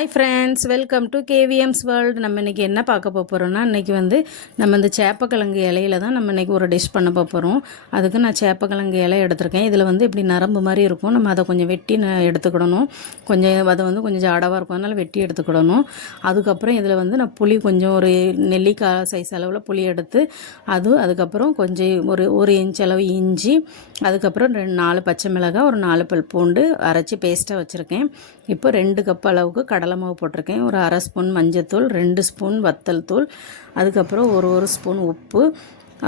Hi friends, welcome to கேவிஎம்ஸ் world. நம்ம இன்றைக்கி என்ன பார்க்க போகிறோன்னா, இன்றைக்கி நம்ம இந்த சேப்பக்கிழங்கு இலையில தான் நம்ம இன்றைக்கி ஒரு டிஷ் பண்ண போகிறோம். அதுக்கு நான் சேப்பக்கிழங்கு இலை எடுத்திருக்கேன். இதில் இப்படி நரம்பு மாதிரி இருக்கும். நம்ம அதை கொஞ்சம் வெட்டி எடுத்துக்கிடணும். கொஞ்சம் அதை கொஞ்சம் ஜாடாவாக இருக்கும், அதனால் வெட்டி எடுத்துக்கிடணும். அதுக்கப்புறம் இதில் நான் புளி கொஞ்சம் ஒரு நெல்லிக்காய் சைஸ் அளவில் புளி எடுத்து அதுக்கப்புறம் கொஞ்சம் ஒரு இன்ச் அளவு இஞ்சி, அதுக்கப்புறம் 4 பச்சை மிளகாய், ஒரு 4 பல் பூண்டு அரைச்சி பேஸ்ட்டாக வச்சுருக்கேன். இப்போ 2 கப் அளவுக்கு கடலை மாவு போட்டிருக்கேன். ஒரு 1/2 ஸ்பூன் மஞ்சத்தூள், 2 ஸ்பூன் வத்தல் தூள், அதுக்கப்புறம் ஒரு ஸ்பூன் உப்பு.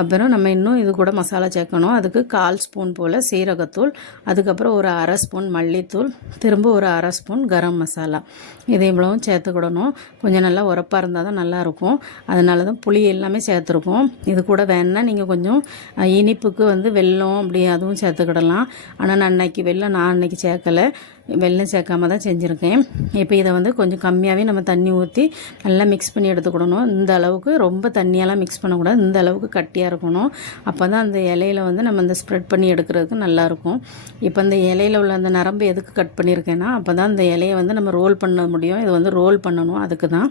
அப்புறம் நம்ம இன்னும் இது கூட மசாலா சேர்க்கணும். அதுக்கு 1/4 ஸ்பூன் போல் சீரகத்தூள், அதுக்கப்புறம் ஒரு 1/2 ஸ்பூன் மல்லித்தூள், திரும்ப ஒரு 1/2 ஸ்பூன் கரம் மசாலா. இதை இவ்வளவும் சேர்த்துக்கிடணும். கொஞ்சம் நல்லா உரப்பாக இருந்தால் தான் நல்லாயிருக்கும். அதனால தான் புளி எல்லாமே சேர்த்துருக்கோம். இது கூட வேணுன்னா நீங்கள் கொஞ்சம் இனிப்புக்கு வெல்லம் அப்படி அதுவும் சேர்த்துக்கிடலாம். ஆனால் நான் அன்னைக்கு சேர்க்கலை, வெல்லம் சேர்க்காம தான் செஞ்சுருக்கேன். இப்போ இதை கொஞ்சம் கம்மியாகவே நம்ம தண்ணி ஊற்றி நல்லா மிக்ஸ் பண்ணி எடுத்துக்கிடணும். இந்த அளவுக்கு ரொம்ப தண்ணியெல்லாம் மிக்ஸ் பண்ணக்கூடாது, இந்த அளவுக்கு கட்டியாக இருக்கணும். அப்போ தான் அந்த இலையில நம்ம இந்த ஸ்ப்ரெட் பண்ணி எடுக்கிறதுக்கு நல்லாயிருக்கும். இப்போ இந்த இலையில் உள்ள அந்த நரம்பு எதுக்கு கட் பண்ணியிருக்கேன்னா, அப்போ தான் அந்த இலையை நம்ம ரோல் பண்ண முடியும். இது ரோல் பண்ணணும், அதுக்கு தான்.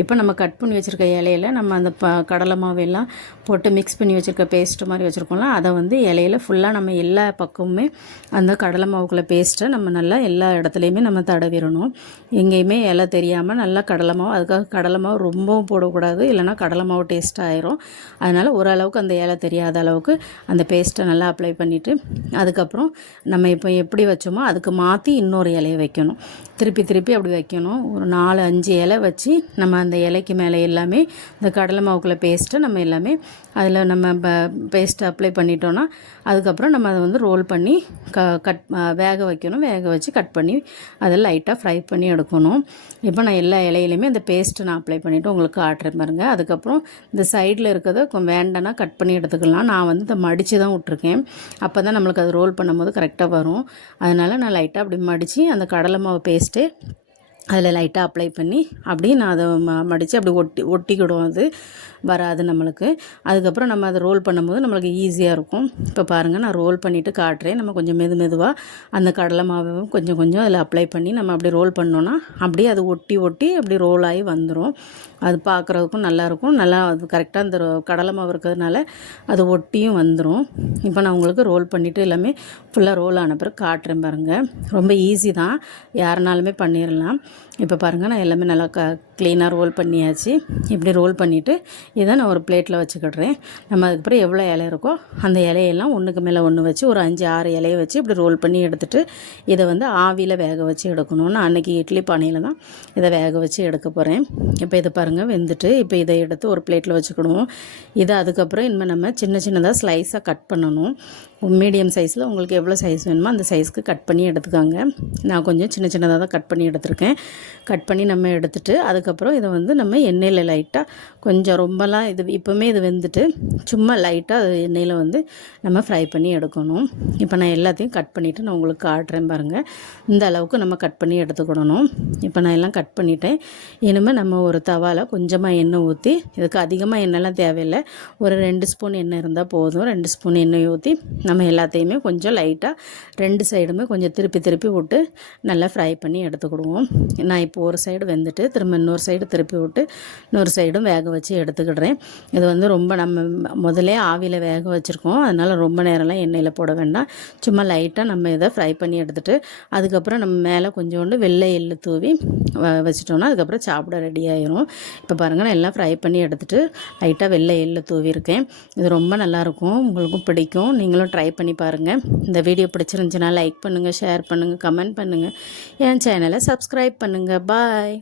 இப்போ நம்ம கட் பண்ணி வச்சுருக்க இலையில் நம்ம அந்த கடலை மாவெல்லாம் போட்டு மிக்ஸ் பண்ணி வச்சுருக்க பேஸ்ட்டு மாதிரி வச்சுருக்கோம்ல, அதை இலையில் ஃபுல்லாக நம்ம எல்லா பக்கமுமே அந்த கடலை மாவுக்குள்ளே பேஸ்ட்டை நம்ம நல்லா எல்லா இடத்துலையுமே நம்ம தடவிடணும். எங்கேயுமே இலை தெரியாமல் நல்லா கடலை மாவு. அதுக்காக கடலை மாவு ரொம்பவும் போடக்கூடாது, இல்லைனா கடலை மாவு டேஸ்ட் ஆயிரும். அதனால் ஓரளவுக்கு அந்த இலை தெரியாத அளவுக்கு அந்த பேஸ்ட்டை நல்லா அப்ளை பண்ணிவிட்டு, அதுக்கப்புறம் நம்ம இப்போ எப்படி வச்சோமோ அதுக்கு மாற்றி இன்னொரு இலையை வைக்கணும். திருப்பி அப்படி வைக்கணும். ஒரு 4-5 இலை வச்சு நம்ம அந்த இலைக்கு மேலே எல்லாமே இந்த கடலை மாவுக்குள்ளே பேஸ்ட்டை நம்ம எல்லாமே அதில் நம்ம பேஸ்ட்டை அப்ளை பண்ணிட்டோன்னா, அதுக்கப்புறம் நம்ம அதை ரோல் பண்ணி வேக வைக்கணும். வேக வச்சு கட் பண்ணி அதை லைட்டாக ஃப்ரை பண்ணி எடுக்கணும். இப்போ நான் எல்லா இலையிலையுமே அந்த பேஸ்ட்டு நான் அப்ளை பண்ணிவிட்டு உங்களுக்கு காட்டுறேன் பாருங்கள். அதுக்கப்புறம் இந்த சைடில் இருக்கிறத வேண்டானா கட் பண்ணி எடுத்துக்கலாம். நான் இதை மடித்து தான் விட்ருக்கேன். அப்போ தான் நம்மளுக்கு அது ரோல் பண்ணும்போது கரெக்டாக வரும். அதனால் நான் லைட்டாக அப்படி மடித்து அந்த கடலை மாவு பேஸ்ட்டு அதில் லைட்டாக அப்ளை பண்ணி அப்படியே நான் அதை மடித்து அப்படி ஒட்டிக்கிடும். அது வராது நம்மளுக்கு. அதுக்கப்புறம் நம்ம அதை ரோல் பண்ணும்போது நம்மளுக்கு ஈஸியாக இருக்கும். இப்போ பாருங்கள், நான் ரோல் பண்ணிவிட்டு காட்டுறேன். நம்ம கொஞ்சம் மெதுவாக அந்த கடலை மாவை கொஞ்சம் அதில் அப்ளை பண்ணி நம்ம அப்படி ரோல் பண்ணோன்னா அப்படியே அது ஒட்டி அப்படி ரோல் ஆகி வந்துடும். அது பார்க்குறதுக்கும் நல்லாயிருக்கும். நல்லா அது கரெக்டாக அந்த கடலை மாவு இருக்கிறதுனால அது ஒட்டியும் வந்துடும். இப்போ நான் உங்களுக்கு ரோல் பண்ணிவிட்டு எல்லாமே ஃபுல்லாக ரோல் ஆன பிறகு காட்டுறேன் பாருங்கள். ரொம்ப ஈஸி தான், யாருனாலுமே பண்ணிடலாம். இப்போ பாருங்கள், நான் எல்லாமே நல்லா க்ளீனாக ரோல் பண்ணியாச்சு. இப்படி ரோல் பண்ணிவிட்டு இதை நான் ஒரு பிளேட்டில் வச்சுக்கிடுறேன். நம்ம அதுக்கப்புறம் எவ்வளோ இலை இருக்கோ அந்த இலையெல்லாம் ஒன்றுக்கு மேலே ஒன்று வச்சு ஒரு 5-6 இலையை வச்சு இப்படி ரோல் பண்ணி எடுத்துகிட்டு இதை ஆவியில் வேக வச்சு எடுக்கணும். நான் அன்றைக்கி இட்லி பானையில் தான் இதை வேக வச்சு எடுக்க போகிறேன். இப்போ இதை பாருங்கள் வெந்துட்டு, இப்போ இதை எடுத்து ஒரு பிளேட்டில் வச்சுக்கிடுவோம். இதை அதுக்கப்புறம் இனிமேல் நம்ம சின்னதாக ஸ்லைஸாக கட் பண்ணணும். மீடியம் சைஸில் உங்களுக்கு எவ்வளோ சைஸ் வேணுமோ அந்த சைஸ்க்கு கட் பண்ணி எடுத்துக்கோங்க. நான் கொஞ்சம் சின்னதாக தான் கட் பண்ணி எடுத்துருக்கேன். கட் பண்ணி நம்ம எடுத்துகிட்டு அதுக்கப்புறம் இதை நம்ம எண்ணெயில் லைட்டாக கொஞ்சம் ரொம்பலாம் இப்போவுமே இது வெந்துட்டு சும்மா லைட்டாக அது எண்ணெயில் நம்ம ஃப்ரை பண்ணி எடுக்கணும். இப்போ நான் எல்லாத்தையும் கட் பண்ணிவிட்டு நான் உங்களுக்கு காட்டுறேன் பாருங்கள். இந்த அளவுக்கு நம்ம கட் பண்ணி எடுத்துக்கிடணும். இப்போ நான் எல்லாம் கட் பண்ணிட்டேன். இனிமேல் நம்ம ஒரு தவாவில் கொஞ்சமாக எண்ணெய் ஊற்றி, இதுக்கு அதிகமாக எண்ணெய்லாம் தேவையில்லை, ஒரு 2 ஸ்பூன் எண்ணெய் இருந்தால் போதும். 2 ஸ்பூன் எண்ணெய் ஊற்றி நம்ம எல்லாத்தையுமே கொஞ்சம் லைட்டாக 2 சைடுமே கொஞ்சம் திருப்பி விட்டு நல்லா ஃப்ரை பண்ணி எடுத்துக்கிடுவோம். நான் இப்போ ஒரு சைடு வெந்துட்டு திரும்ப இன்னொரு சைடு திருப்பி விட்டு இன்னொரு சைடும் வேக வச்சு எடுத்துக்கிடுறேன். இது ரொம்ப நம்ம முதலே ஆவியில் வேக வச்சுருக்கோம், அதனால் ரொம்ப நேரம்லாம் எண்ணெயில் போட வேண்டாம். சும்மா லைட்டாக நம்ம இதை ஃப்ரை பண்ணி எடுத்துகிட்டு அதுக்கப்புறம் நம்ம மேலே கொஞ்சோண்டு வெள்ளை எள்ளு தூவி வச்சிட்டோன்னா அதுக்கப்புறம் சாப்பிட ரெடி ஆயிரும். இப்போ பாருங்கள், நான் எல்லாம் ஃப்ரை பண்ணி எடுத்துகிட்டு லைட்டாக வெள்ளை எள்ளு தூவிருக்கேன். இது ரொம்ப நல்லாயிருக்கும், உங்களுக்கும் பிடிக்கும். நீங்களும் ட்ரை பண்ணி பாருங்கள். இந்த வீடியோ பிடிச்சிருந்துச்சுன்னா லைக் பண்ணுங்கள், ஷேர் பண்ணுங்கள், கமெண்ட் பண்ணுங்கள். என் சேனலை சப்ஸ்கிரைப் பண்ணுங்கள். பாய்.